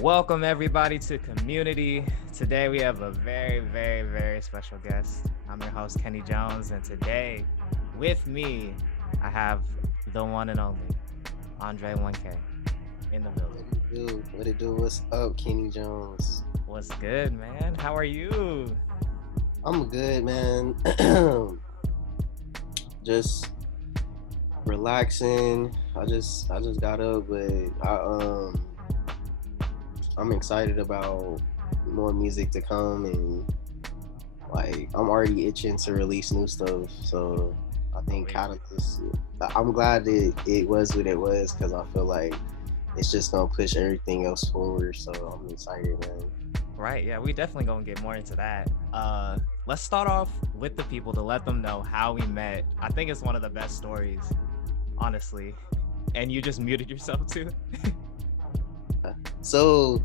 Welcome everybody to Community. Today we have a very special guest. I'm your host Kenny Jones, and today with me I have the one and only Andre 1K in the building. What it do? What's up, Kenny Jones? What's good, man? How are you? I'm good, man. Just relaxing. I just got up, but I'm excited about more music to come, and like I'm already itching to release new stuff. So I think I'm glad that it was what it was, because I feel like it's just gonna push everything else forward. So I'm excited, man. Right, yeah, we definitely gonna get more into that. Let's start off with the people to let them know how we met. I think it's one of the best stories, honestly. And you just muted yourself too. So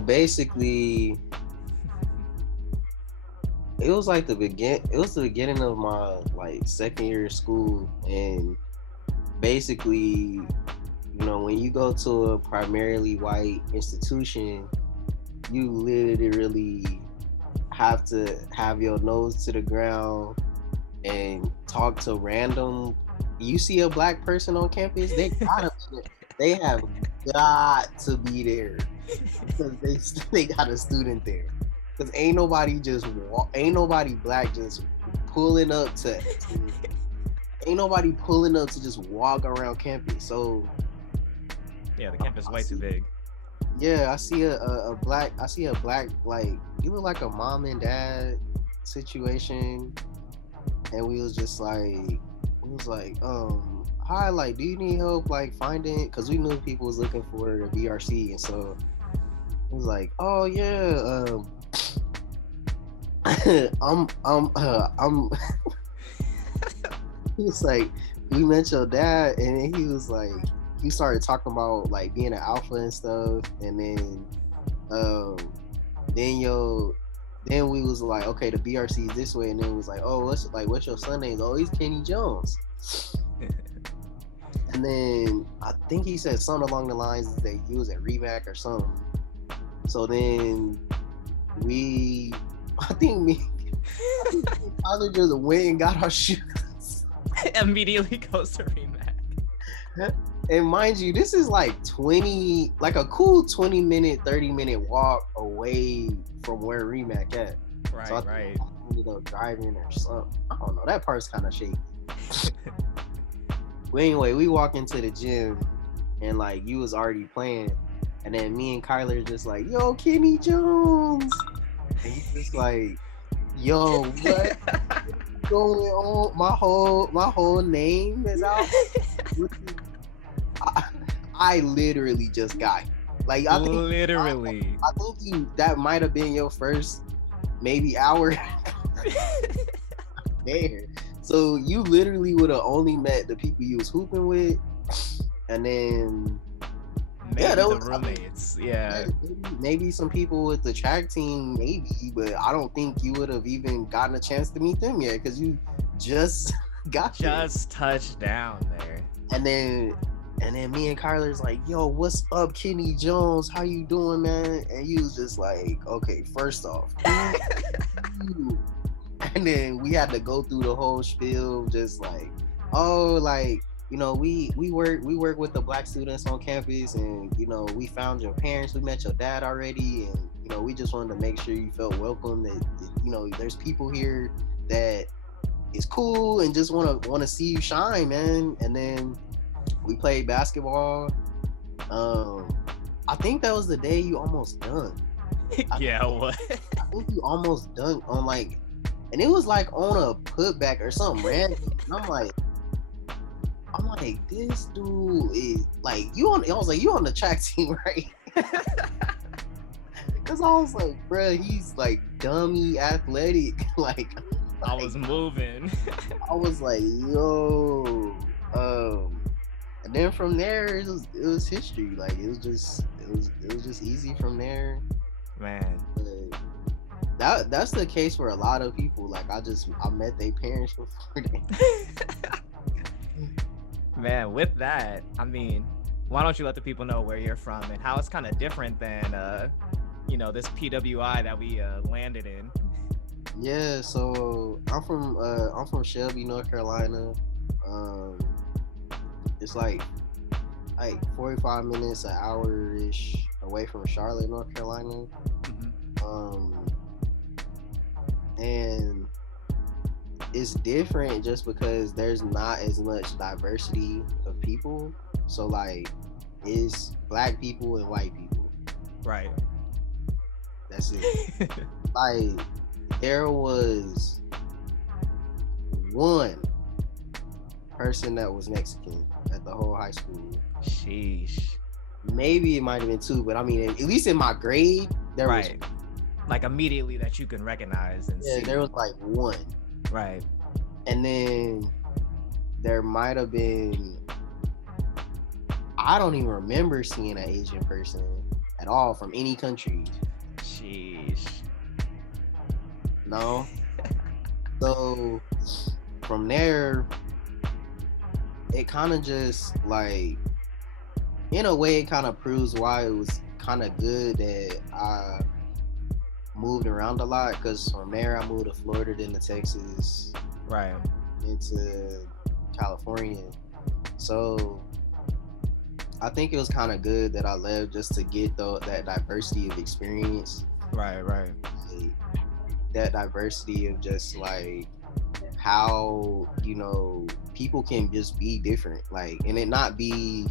basically, it was the beginning of my second year of school, and basically, when you go to a primarily white institution, you literally have to have your nose to the ground and talk to random. You see a black person on campus, they have got to be there, because they got a student there. Because ain't nobody black just pulling up to ain't nobody pulling up to just walk around campus. So yeah, the campus is way too big. Yeah, I see a black, like, you look like a mom and dad situation, and we was like, hi, like, do you need help finding? Because we knew people was looking for a BRC, and so he was like, oh yeah, I'm. He was like, we met your dad, and then he was like, he started talking about being an alpha and stuff, and then we was like, okay, the BRC is this way, and then it was like, oh, what's your son name? Oh, he's Kenny Jones. And then I think he said something along the lines that he was at Remac or something. So then I think Tyler just went and got our shoes. Immediately goes to Remac. And mind you, this is a cool 20-minute, 30-minute walk away from where Remac at. Right, so right. I ended up driving or something. I don't know. That part's kind of shaky. But anyway, we walk into the gym, and you was already playing, and then me and Kyler just like, yo, Kenny Jones, and he's just like, yo, what going on? My whole name is out. I literally just got I think that might have been your first maybe hour there. So you literally would have only met the people you was hooping with, and then maybe the roommates. Maybe some people with the track team, maybe, but I don't think you would have even gotten a chance to meet them yet, because you just touched down there. And then me and Kyler's like, yo, what's up, Kenny Jones? How you doing, man? And he was just like, okay, first off, and then we had to go through the whole spiel, just we work with the black students on campus, and we found your parents, we met your dad already, and we just wanted to make sure you felt welcome, that there's people here that is cool and just want to see you shine, man. And then we played basketball. I think that was the day you almost dunked. What? I think you almost dunked on and it was on a putback or something random. And I'm like, this dude is you on. I was like, you on the track team, right? Because I was like, bruh, he's dummy athletic. I was moving. I was like, yo, and then from there it was history. Like it was just easy from there. Man. But that's the case for a lot of people. Like I met their parents before they. Man, with that, I mean, why don't you let the people know where you're from and how it's kind of different than this PWI that we landed in. Yeah, so I'm from Shelby, North Carolina. Um, it's like 45 minutes, an hour ish away from Charlotte, North Carolina. Mhm. Um, and it's different just because there's not as much diversity of people. So like, it's black people and white people. Right. That's it. Like, there was one person that was Mexican at the whole high school. Sheesh. Maybe it might have been two, but I mean, at least in my grade, there Right. Like immediately that you can recognize and see. there was like one, Right. and then there might have been. I don't even remember seeing an Asian person at all from any country. Sheesh. No. So from there, it kind of just like, in a way, it kind of proves why it was kind of good that I moved around a lot. Because from there, I moved to Florida, then to Texas, Right. into California. So I think it was kind of good that I left just to get that diversity of experience. Right. Right. Like, that diversity of just like how people can just be different, like, and it not be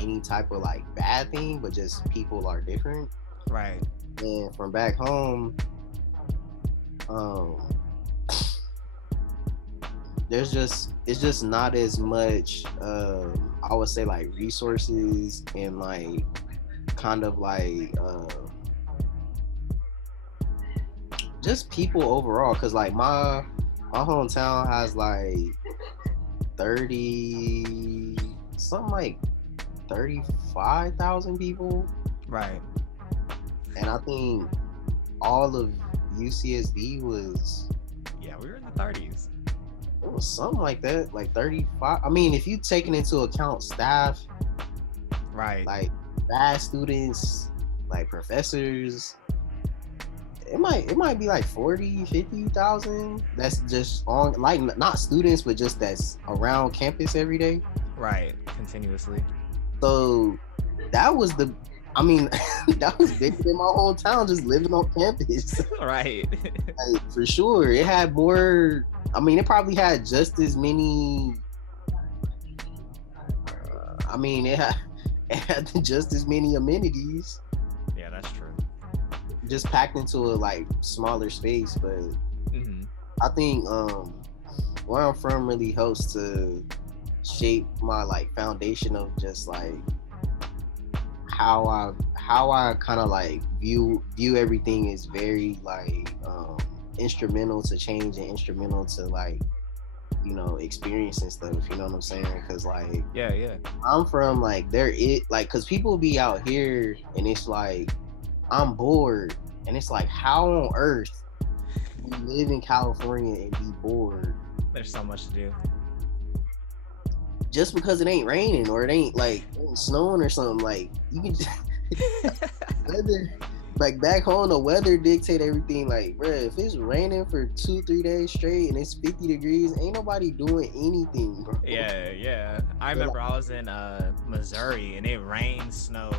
any type of like bad thing, but just people are different. Right. And from back home, um it's just not as much I would say like resources and like kind of like just people overall, because like my hometown has like 30 something, like 35,000 people, Right. and I think all of UCSD was, Yeah, we were in the 30s. it was something like that, like 35. I mean, if you taking into account staff, Right. like grad students, like professors, it might be like 40,000-50,000 that's just on, like, not students, but just that's around campus every day. Right. Continuously. So that was I mean, that was bigger than my hometown, just living on campus. Right. Like, for sure, it had more. I mean, it probably had just as many. I mean, it had just as many amenities, Yeah, that's true. just packed into a like smaller space. But Hmm. I think where I'm from really helps to shape my like foundation of just like how I kind of like view everything is very like instrumental to change and instrumental to like experiencing stuff. You know what I'm saying? Because like Yeah. Yeah. I'm from like because people be out here and it's like I'm bored, and it's like, how on earth do you live in California and be bored There's so much to do. just because it ain't raining or it ain't snowing or something? Like, you can just weather, like back home, the weather dictate everything. Like, bruh, if it's raining for 2-3 days straight and it's 50 degrees, ain't nobody doing anything, bro. Yeah. Yeah. I remember I was in Missouri and it rained, snowed,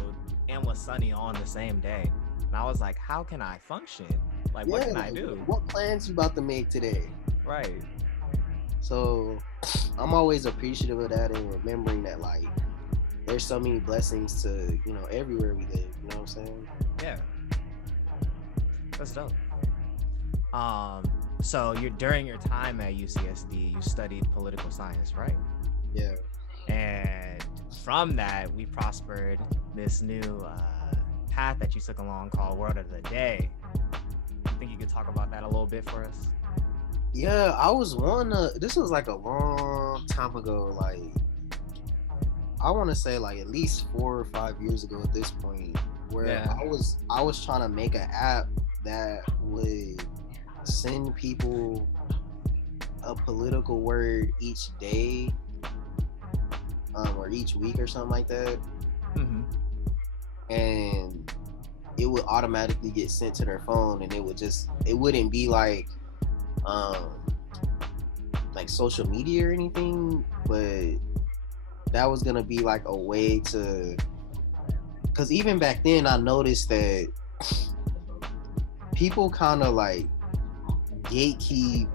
and was sunny all on the same day. And I was like, how can I function? Like, what can I do? What plans you about to make today? Right. So I'm always appreciative of that and remembering that like there's so many blessings to everywhere we live. You know what I'm saying? Yeah. That's dope. So during your time at UCSD, you studied political science, right? Yeah. And from that, we prospered this new path that you took along called Word of the Day. I think you could talk about that a little bit for us. Yeah, I was this was like a long time ago, like I want to say like at least 4 or 5 years ago at this point, where Yeah. I was trying to make an app that would send people a political word each day, or each week or something like that, Hmm. and it would automatically get sent to their phone, and it wouldn't be um like social media or anything, but that was gonna be like a way to, because even back then I noticed that people kind of like gatekeep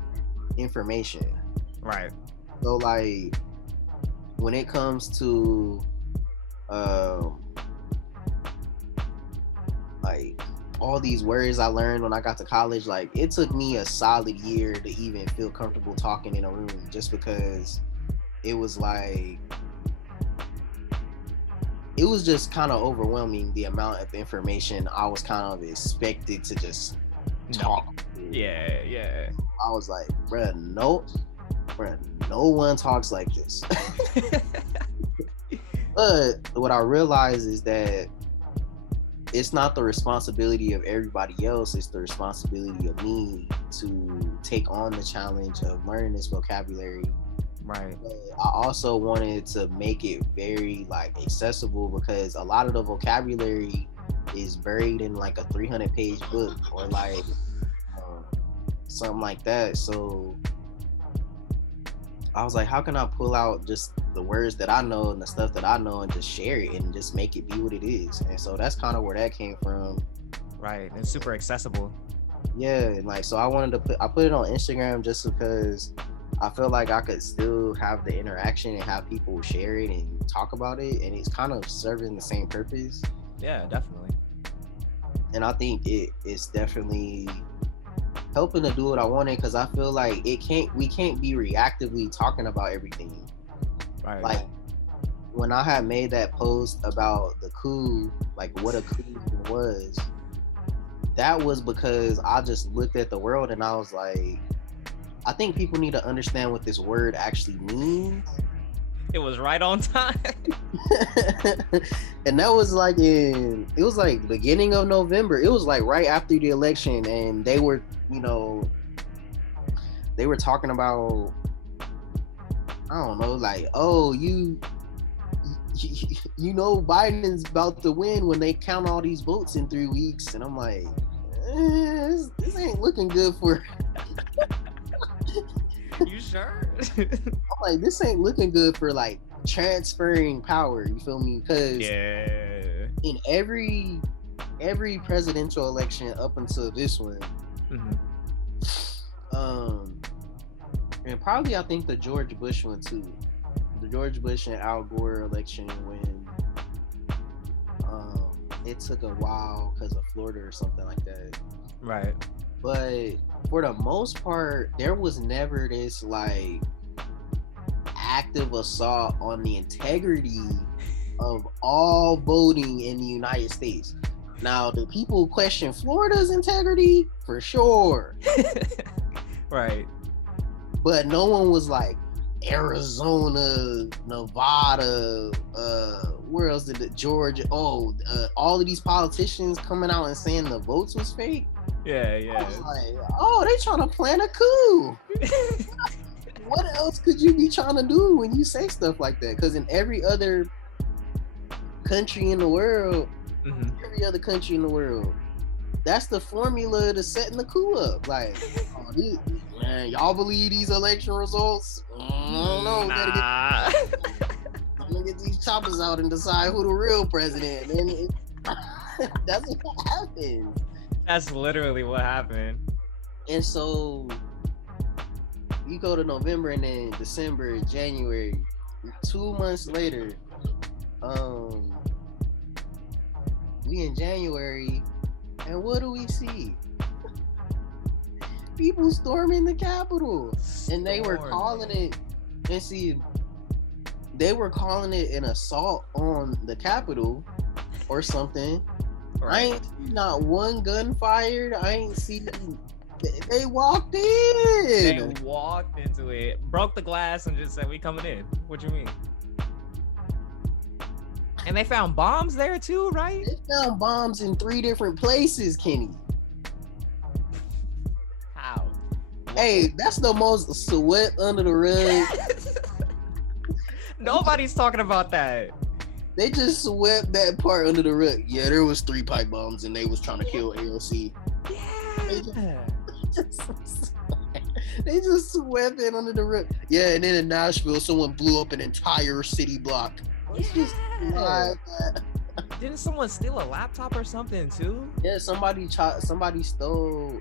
information. Right. So like when it comes to um like all these words I learned when I got to college, like it took me a solid year to even feel comfortable talking in a room, just because it was like it was just kind of overwhelming, the amount of information I was kind of expected to just No. talk. Yeah. Yeah. I was like, bruh, no one talks like this. But what I realized is that it's not the responsibility of everybody else, it's the responsibility of me to take on the challenge of learning this vocabulary. Right. But I also wanted to make it very like accessible, because a lot of the vocabulary is buried in like a 300-page book, or like um, something like that. So I was like, how can I pull out just the words that I know and the stuff that I know and just share it and just make it be what it is? And so that's kind of where that came from. Right. It's super accessible. Yeah, and like so I put it on Instagram just because I feel like I could still have the interaction and have people share it and talk about it, and it's kind of serving the same purpose. Yeah, definitely. And I think it's definitely helping to do what I wanted, because I feel like we can't be reactively talking about everything. Right. Like when I had made that post about the coup, like what a coup was, that was because I just looked at the world and I was like, I think people need to understand what this word actually means. It was right on time. And that was like it was like beginning of November. It was like right after the election, and they were, they were talking about, I don't know, like, oh, you know Biden's about to win when they count all these votes in 3 weeks, and I'm like, this ain't looking good for. You sure? I'm like, this ain't looking good for like transferring power. You feel me? Because Yeah. in every presidential election up until this one, Hmm. and probably I think the George Bush one too, the George Bush and Al Gore election, when it took a while because of Florida or something like that. Right. But for the most part, there was never this like active assault on the integrity of all voting in the United States. Now, do people question Florida's integrity? For sure. Right. But no one was like Arizona, Nevada, where else did it? Georgia. Oh, all of these politicians coming out and saying the votes was fake. Yeah. I Yeah. was like, oh, they trying to plan a coup. What else could you be trying to do when you say stuff like that? Because in every other country in the world, that's the formula to setting the coup up. Like, oh, man, y'all believe these election results? I don't know. Nah. I'm gonna get these choppers out and decide who the real president. And that's what happens. That's literally what happened. And so you go to November, and then December, January, 2 months later, we in January, and what do we see? People storming the Capitol. And they were calling it, and see, they were calling it an assault on the Capitol or something. Right. I ain't seen not one gun fired. I ain't seen They walked They in. walked into it, broke the glass, and just said, "We coming in." What you mean? And they found bombs there too, right? They found bombs in 3 different places, Kenny. How? Hey, that's the most swept under the rug. Nobody's talking about that. They just swept that part under the rug. Yeah, there was 3 pipe bombs and they was trying to kill AOC. Yeah. They just swept it under the rug. Yeah, and then in Nashville, someone blew up an entire city block. It's just like that. Didn't someone steal a laptop or something too? Yeah, somebody stole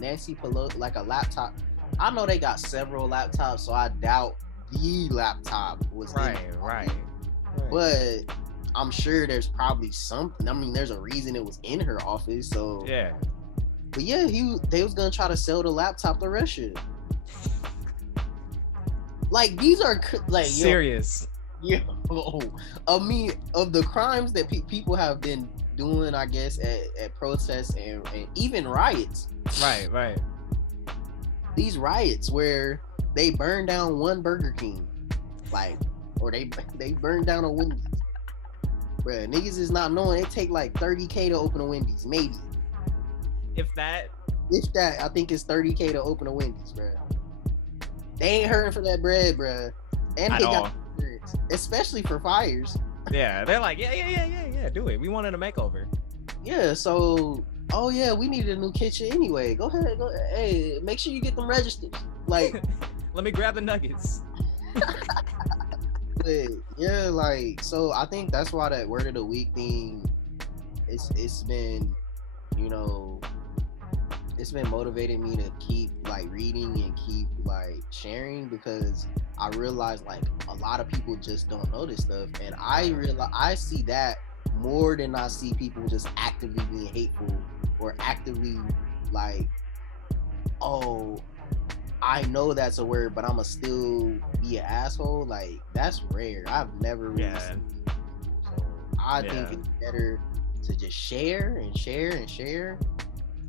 Nancy Pelosi like a laptop. I know they got several laptops, so I doubt the laptop was Right. But I'm sure there's probably something. I mean, there's a reason it was in her office. So yeah. But yeah, they was gonna try to sell the laptop to Russia. Like these are like serious. Yo, I mean, of the crimes that people have been doing, I guess at protests and even riots. Right. These riots where they burn down one Burger King, like, or they burn down a Wendy's. Bruh, niggas is not knowing it take like $30K to open a Wendy's, maybe. If that, I think it's $30K to open a Wendy's, bruh. They ain't hurting for that bread, bruh. And they got insurance, especially for fires. Yeah, they're like, yeah, do it. We wanted a makeover. Yeah, so, oh yeah, we needed a new kitchen anyway. Go ahead, hey, make sure you get them registered. Like, let me grab the nuggets. But yeah, like, so I think that's why that word of the week thing, it's been, you know, it's been motivating me to keep like reading and keep like sharing, because I realize like a lot of people just don't know this stuff, and I see that more than I see people just actively being hateful or actively like, oh, I know that's a word, but I'ma still be an asshole. Like, that's rare. I've never really seen it. So I think it's better to just share and share and share.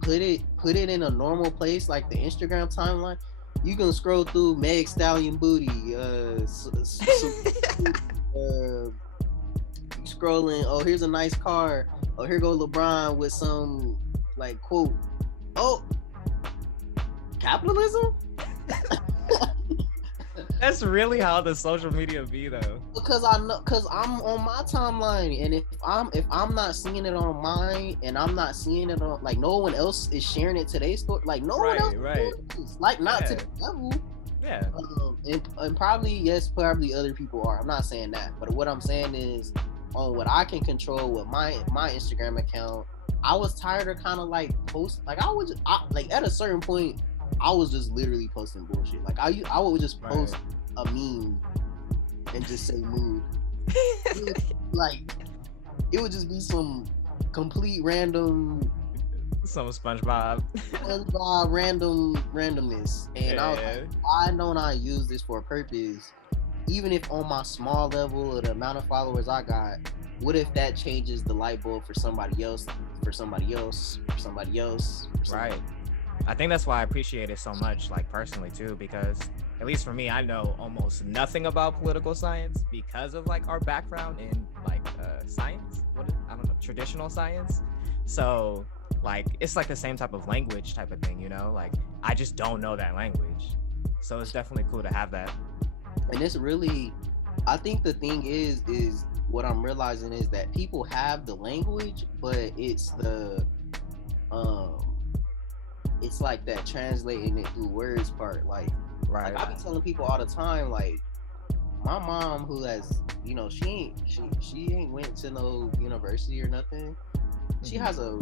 Put it in a normal place like the Instagram timeline. You can scroll through Meg Stallion booty, scrolling, oh, here's a nice car. Oh, here go LeBron with some like quote. Oh, capitalism? That's really how the social media be though. Because I'm on my timeline, and if I'm not seeing it on mine, and I'm not seeing it on, like, no one else is sharing it to their story, like no one else is, like, not to the level. Yeah. And probably other people are. I'm not saying that, but what I'm saying is, on what I can control with my Instagram account, I was tired of kind of like post, like like at a certain point, I was just literally posting bullshit. Like I would just post a meme and just say mood. Like it would just be some complete random, some SpongeBob randomness, and I was like, why don't I use this for a purpose? Even if on my small level of the amount of followers I got, what if that changes the light bulb for somebody else, for somebody else, for somebody else, for somebody else? I think that's why I appreciate it so much, like personally too, because at least for me, I know almost nothing about political science because of like our background in like science. I don't know, traditional science. So like it's like the same type of language type of thing, you know? Like I just don't know that language, so it's definitely cool to have that. And it's really, I think the thing is what I'm realizing is that people have the language, but it's the it's like that translating it through words part. Like I be telling people all the time, like my mom, who has, you know, she ain't went to no university or nothing. She has a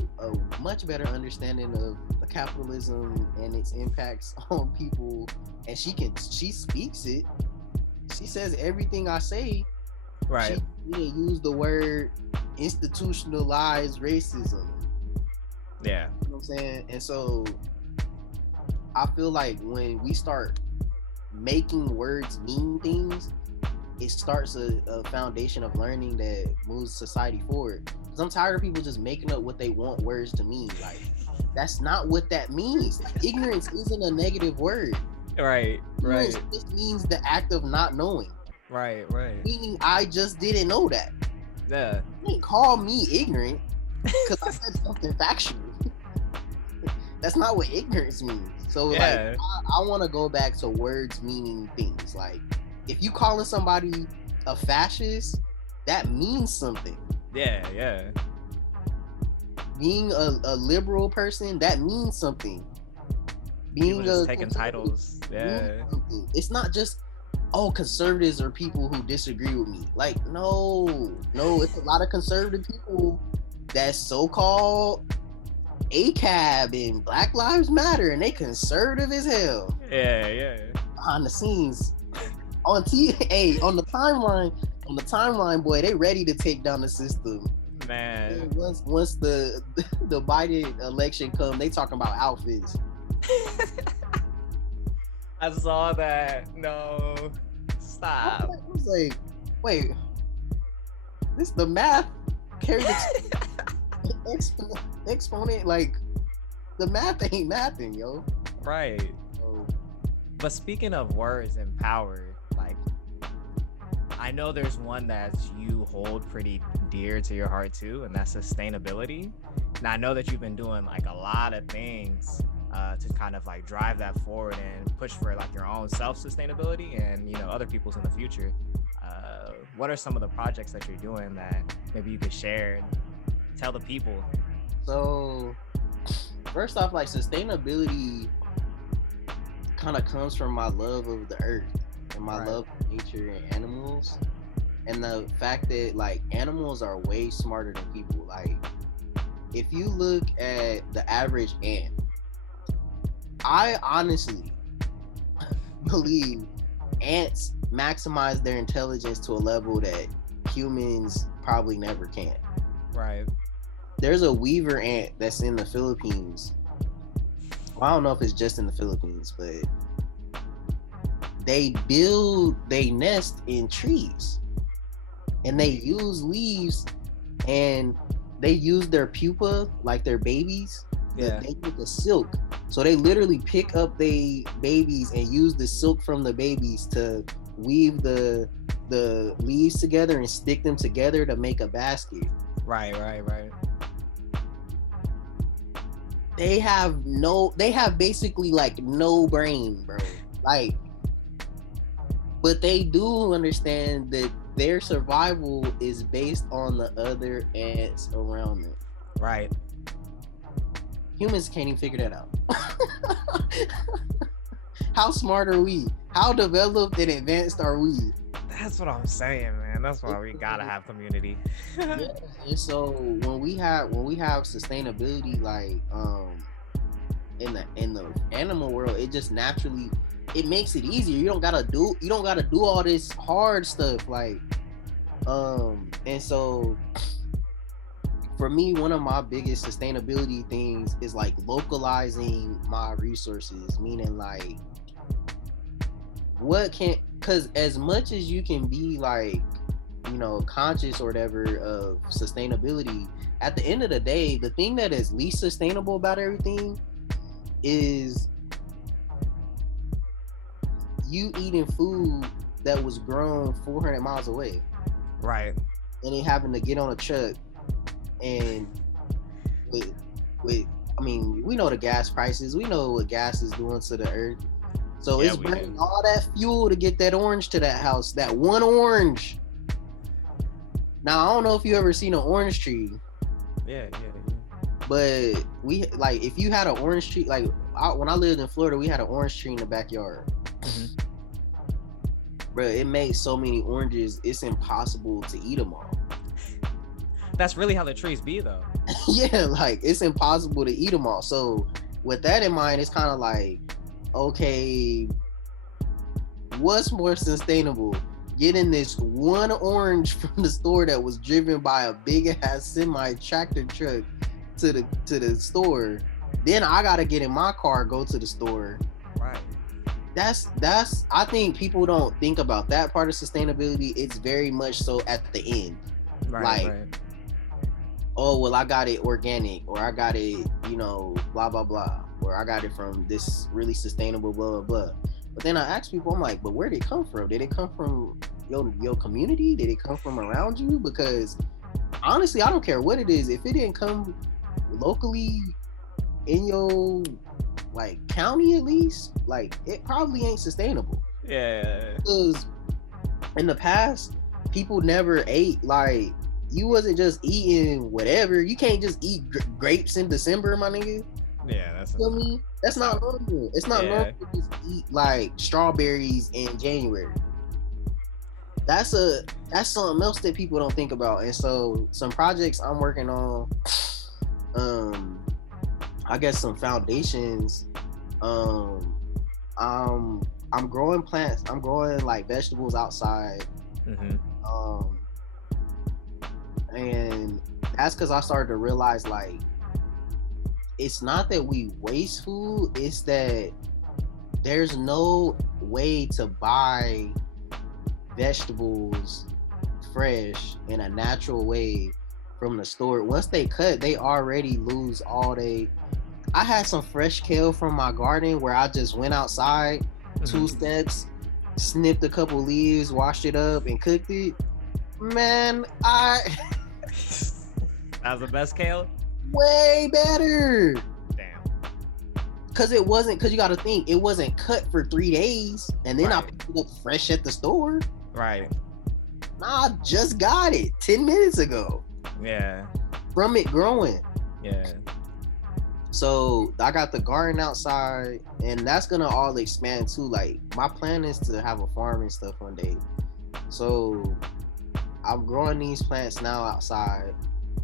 much better understanding of capitalism and its impacts on people, and she speaks it. She says everything I say. She didn't use the word institutionalized racism. Yeah. You know what I'm saying? And so I feel like when we start making words mean things, it starts a foundation of learning that moves society forward. Because Because I'm tired of people just making up what they want words to mean. Like, that's not what that means. Ignorance isn't a negative word. Right, Ignorance right, just means the act of not knowing. right, right. Meaning, I just didn't know that. Yeah. You didn't call me ignorant because I said something factual. That's not what ignorance means. So, Yeah. like, I want to go back to words meaning things. Like, if you calling somebody a fascist, that means something. Yeah, yeah. Being a liberal person, that means something. People Being just taking titles. Yeah. It's not just, oh, conservatives are people who disagree with me. Like, no, it's a lot of conservative people that's so-called ACAB and Black Lives Matter, and they conservative as hell. Yeah, yeah. Behind the scenes, on the timeline, boy, they ready to take down the system. Man. And once the Biden election come, they talking about outfits. I saw that. No. Stop. I was like, wait, this the math carried the exponent, like the math ain't mathing, yo. Right. So, But speaking of words and power, like, I know there's one that you hold pretty dear to your heart too, and that's sustainability. And I know that you've been doing like a lot of things to kind of like drive that forward and push for like your own self-sustainability and, you know, other people's in the future. What are some of the projects that you're doing that maybe you could share and tell the people? So first off, like, sustainability kind of comes from my love of the earth and my love of nature and animals, and the fact that like animals are way smarter than people. Like, if you look at the average ant, I honestly believe ants maximize their intelligence to a level that humans probably never can. Right. There's a weaver ant that's in the Philippines. Well, I don't know if it's just in the Philippines, but they nest in trees, and they use leaves, and they use their pupa, like their babies. Yeah. They make the silk. So they literally pick up the babies and use the silk from the babies to weave the leaves together and stick them together to make a basket. Right. They have basically like no brain, bro. Like, but they do understand that their survival is based on the other ants around them. Right. Humans can't even figure that out. How smart are we? How developed and advanced are we? That's what I'm saying, man. That's why we gotta have community. Yeah. And so when we have sustainability, like in the animal world, it just naturally, it makes it easier. You don't gotta do all this hard stuff, like and so for me, one of my biggest sustainability things is like localizing my resources, meaning like because as much as you can be like, you know, conscious or whatever of sustainability, at the end of the day, the thing that is least sustainable about everything is you eating food that was grown 400 miles away. Right. And then having to get on a truck and with I mean, we know the gas prices, we know what gas is doing to the earth. So it's burning all that fuel to get that orange to that house, that one orange. Now, I don't know if you ever seen an orange tree. Yeah. But we, like, if you had an orange tree, like when I lived in Florida, we had an orange tree in the backyard. Mm-hmm. Bro, it made so many oranges, it's impossible to eat them all. That's really how the trees be, though. Yeah, like, it's impossible to eat them all. So with that in mind, it's kind of like, okay, what's more sustainable? Getting this one orange from the store that was driven by a big ass semi tractor truck to the store, then I gotta get in my car, go to the store. Right. That's I think people don't think about that part of sustainability. It's very much so at the end. Right. oh well, I got it organic, or I got it, blah blah blah, or I got it from this really sustainable blah blah blah. But then I ask people, I'm like, but where did it come from? Did it come from your community? Did it come from around you? Because honestly, I don't care what it is. If it didn't come locally in your like county, at least, like it probably ain't sustainable. Yeah. Because in the past, people never ate like you wasn't just eating whatever. You can't just eat grapes in December, my nigga. Yeah, that's. You feel me? That's not normal. It's not normal to just eat like strawberries in January. That's something else that people don't think about. And so some projects I'm working on, I guess some foundations. I'm growing plants. I'm growing like vegetables outside. And that's because I started to realize like it's not that we waste food, it's that there's no way to buy vegetables fresh in a natural way from the store. Once they cut, they already lose all they. I had some fresh kale from my garden where I just went outside, 2 steps, snipped a couple leaves, washed it up, and cooked it. Man, that was the best kale? Way better. Damn. Cause you gotta think, it wasn't cut for 3 days and then I picked it up fresh at the store. Right. Nah, I just got it 10 minutes ago. Yeah. From it growing. Yeah. So I got the garden outside and that's gonna all expand too. Like my plan is to have a farm and stuff one day. So I'm growing these plants now outside,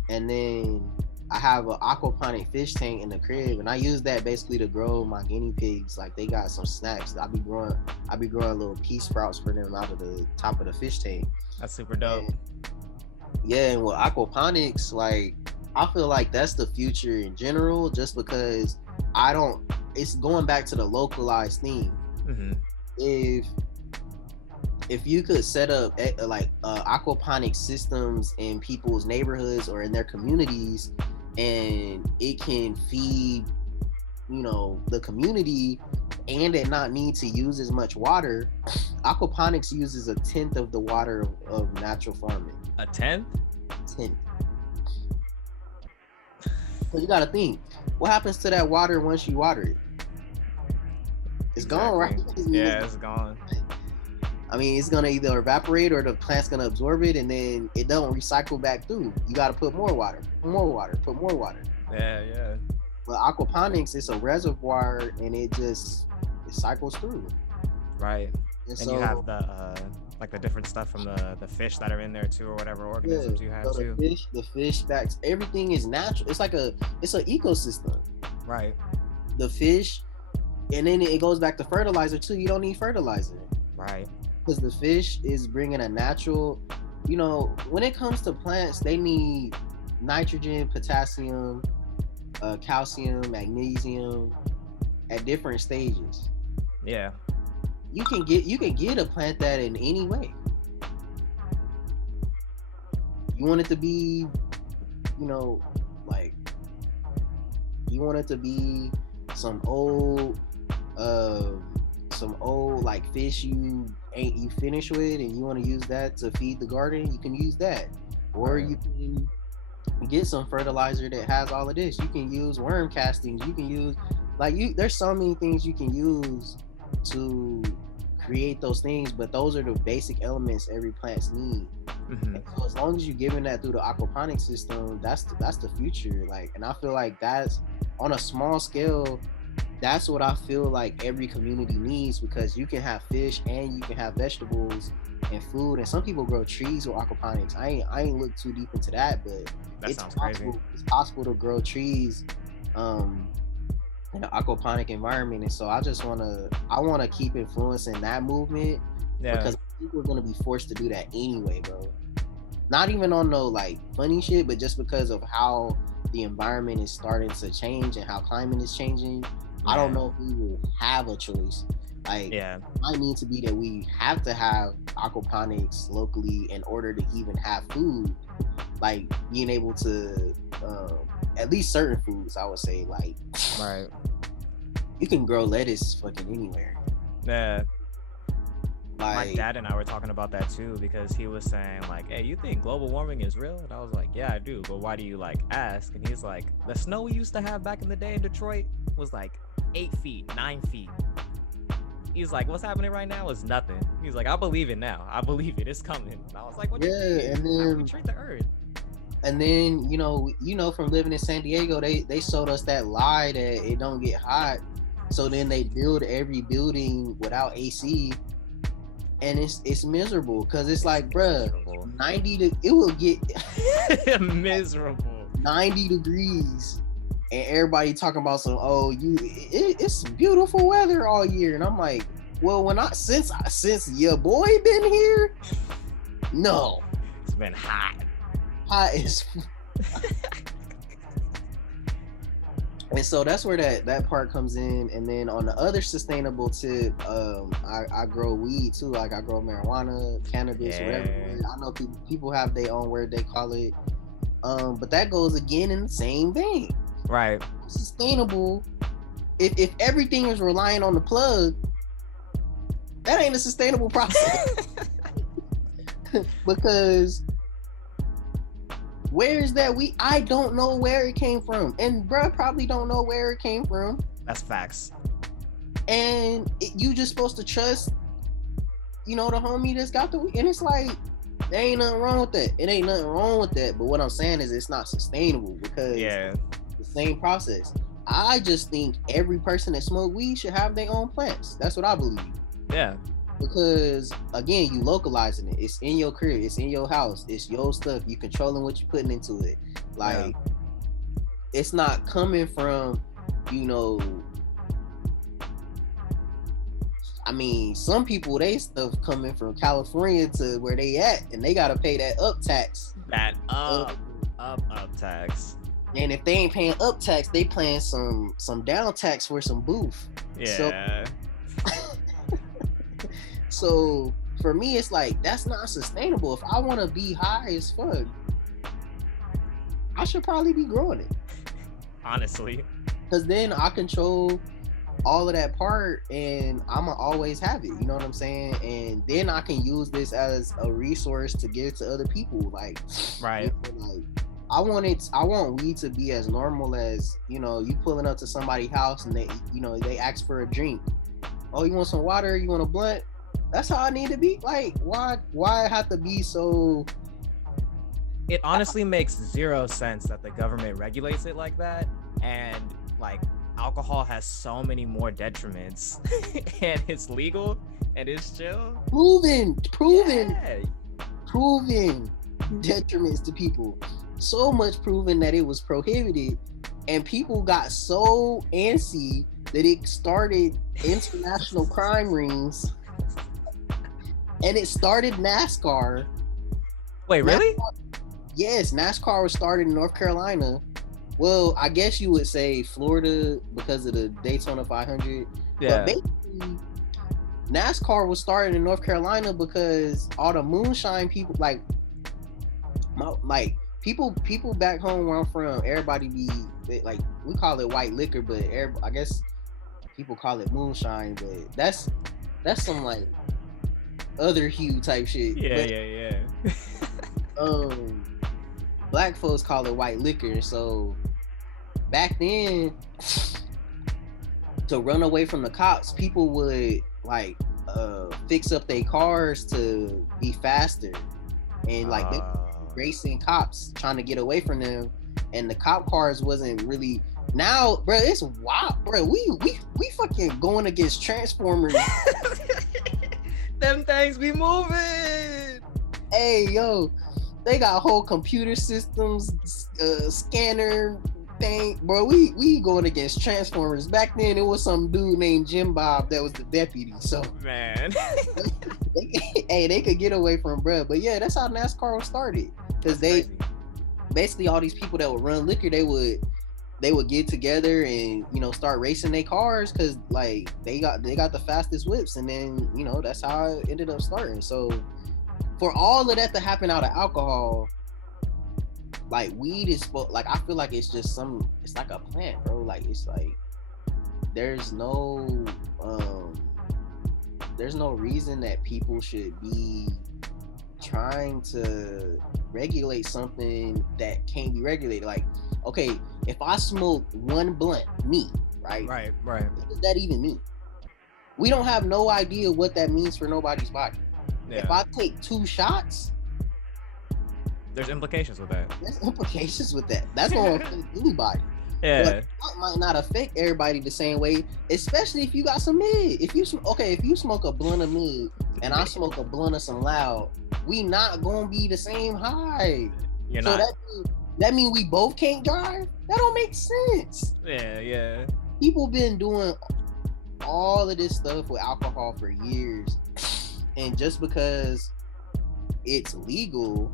and then I have an aquaponic fish tank in the crib, and I use that basically to grow my guinea pigs. Like they got some snacks. I be growing little pea sprouts for them out of the top of the fish tank. That's super dope. And with aquaponics, like I feel like that's the future in general, just because it's going back to the localized theme. If you could set up aquaponic systems in people's neighborhoods or in their communities, and it can feed, the community and it not need to use as much water. Aquaponics uses 1/10 of the water of natural farming. 1/10? 1/10. So you gotta think, what happens to that water once you water it? It's gone, right? Yeah, it's gone. I mean, it's gonna either evaporate or the plant's gonna absorb it, and then it don't recycle back through. You gotta put more water, put more water. Yeah. But aquaponics, it's a reservoir, and it cycles through. Right. And so, you have the different stuff from the fish that are in there too, or whatever organisms you have too. The fish backs, everything is natural. It's an ecosystem. Right. The fish, and then it goes back to fertilizer too. You don't need fertilizer. Right. Because the fish is bringing a natural, when it comes to plants, they need nitrogen, potassium, calcium, magnesium at different stages. Yeah. You can get a plant that in any way. You want it to be, you want it to be some old like fish you finish with, and you want to use that to feed the garden, you can use that. Or you can get some fertilizer that has all of this. You can use worm castings. You can use there's so many things you can use to create those things, but those are the basic elements every plants need. So as long as you're giving that through the aquaponic system, that's the future. And I feel like that's on a small scale. That's what I feel like every community needs, because you can have fish and you can have vegetables and food, and some people grow trees with aquaponics. I ain't looked too deep into that, but it's possible. It's possible to grow trees in an aquaponic environment, and so I want to keep influencing that movement, because I think we're gonna be forced to do that anyway, bro. Not even on no funny shit, but just because of how the environment is starting to change and how climate is changing. I don't know if we will have a choice. Like, Yeah. might need to be that we have to have aquaponics locally in order to even have food. Like being able to, at least certain foods, I would say, like Right. you can grow lettuce fucking anywhere. Yeah. My Like, dad and I were talking about that too because he was saying like, "Hey, you think global warming is real?" And I was like, "Yeah, I do." But why do you like ask? And he's like, "The snow we used to have back in the day in Detroit was like 8 feet, 9 feet." He's like, "What's happening right now is nothing." He's like, "I believe it now. I believe it. It's coming." And I was like, "What yeah, you mean? and How do we then treat the earth?" from living in San Diego, they showed us that lie that it don't get hot. So then they build every building without AC, and it's miserable because it's like, bruh, Miserable. 90 to it will get Miserable. 90 degrees, and everybody talking about some, oh, it's beautiful weather all year, and I'm like, well, since your boy been here, no, It's been hot. hot is. And so that's where that part comes in. And then on the other sustainable tip, I grow weed too. Like I grow marijuana, cannabis, whatever. I know people have their own word they call it. But that goes again in the same vein. Right. Sustainable. If everything is relying on the plug, that ain't a sustainable process. Because where's that weed? I don't know where it came from, and bruh probably don't know where it came from. That's facts. And you just supposed to trust, the homie that's got the weed. And it's like, there ain't nothing wrong with that. It ain't nothing wrong with that. But what I'm saying is, it's not sustainable because the same process. I just think every person that smoke weed should have their own plants. That's what I believe. Yeah. Because again, you localizing it. It's in your crib. It's in your house. It's your stuff. You controlling what you're putting into it. Like, it's not coming from, I mean, some people, they stuff coming from California to where they at, and they gotta pay that up tax. That up tax. And if they ain't paying up tax, they paying some down tax for some booth. Yeah. So for me, it's like, that's not sustainable. If I want to be high as fuck, I should probably be growing it. Honestly. Because then I control all of that part, and I'ma always have it. You know what I'm saying? And then I can use this as a resource to give to other people. Like, right. Like, I want weed to be as normal as, you pulling up to somebody's house and they ask for a drink. Oh, you want some water? You want a blunt? That's how I need to be. Like, why have to be so? It honestly makes zero sense that the government regulates it like that, and like alcohol has so many more detriments, and it's legal and it's chill. Proven Yeah. Detriments to people. So much proven that it was prohibited, and people got so antsy that it started international crime rings. And it started NASCAR. Wait, really? Yes, NASCAR was started in North Carolina. Well, I guess you would say Florida because of the Daytona 500. Yeah. But basically, NASCAR was started in North Carolina because all the moonshine people, people back home where I'm from, everybody be like, we call it white liquor, but I guess people call it moonshine. But that's some like other hue type shit. Yeah. Black folks call it white liquor. So back then, to run away from the cops, people would like fix up their cars to be faster, and like they racing cops trying to get away from them, and the cop cars wasn't really. Now, bro, it's wild, bro. We fucking going against Transformers. Them things be moving. Hey, yo, they got whole computer systems, scanner thing, bro. We going against Transformers. Back then, it was some dude named Jim Bob that was the deputy. So, man, they could get away from bro. But yeah, that's how NASCAR was started. Because basically all these people that would run liquor, they would they would get together and start racing their cars because like they got the fastest whips, and then that's how it ended up starting. So for all of that to happen out of alcohol, like weed is like I feel like it's just it's like a plant, bro. Like it's like there's no um there's no reason that people should be trying to regulate something that can't be regulated. Like, okay, if I smoke one blunt, me, right? Right. What does that even mean? We don't have no idea what that means for nobody's body. Yeah. If I take 2 shots, there's implications with that. there's implications with that. That's going to affect anybody. Yeah. But it might not affect everybody the same way, especially if you got some mid. If you smoke a blunt of mid and I smoke a blunt of some loud, we not gonna be the same high. You're not. That mean we both can't drive? That don't make sense. Yeah. People been doing all of this stuff with alcohol for years, and just because it's legal,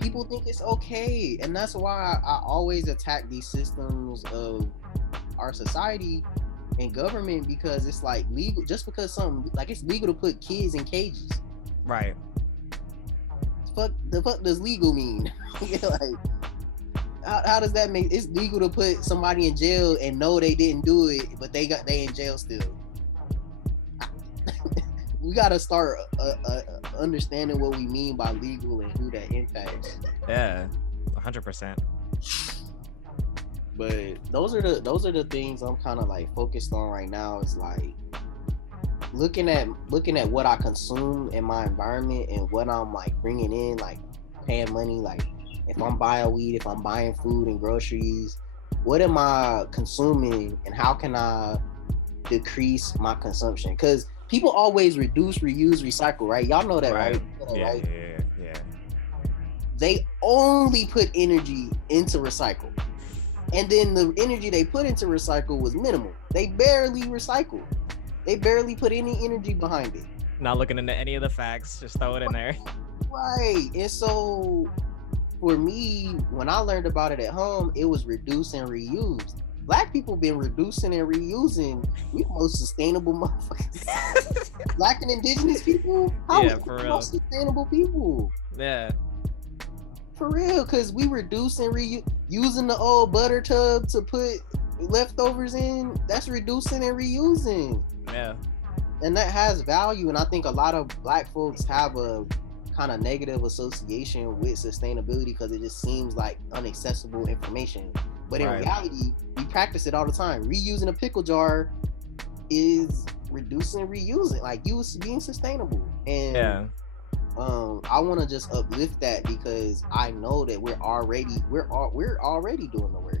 people think it's okay. And that's why I always attack these systems of our society and government, because it's like legal just because something like it's legal to put kids in cages. Right. The fuck does legal mean? Like how does that make it's legal to put somebody in jail and know they didn't do it, but they in jail still? We gotta start understanding what we mean by legal and who that impacts. Yeah, 100%. But those are the things I'm kind of like focused on right now. Is like looking at what I consume in my environment and what I'm like bringing in, like paying money. Like if I'm buying weed, if I'm buying food and groceries, what am I consuming and how can I decrease my consumption? Because people always reduce, reuse, recycle, right? Y'all know that, right? Yeah. They only put energy into recycle. And then the energy they put into recycle was minimal. They barely recycle. They barely put any energy behind it. Not looking into any of the facts, just throw it in there. Right. And so for me, when I learned about it at home, it was reduce and reuse. Black people been reducing and reusing. We the most sustainable motherfuckers. Black and indigenous people? How Yeah, we for the real. most sustainable people? Yeah. For real, because we reduce and using the old butter tub to put leftovers in. That's reducing and reusing. Yeah. And that has value. And I think a lot of Black folks have a kind of negative association with sustainability because it just seems like inaccessible information. But in reality, we practice it all the time. Reusing a pickle jar is reducing, reusing, like you was being sustainable. And Yeah. I want to just uplift that because I know that we're already doing the work.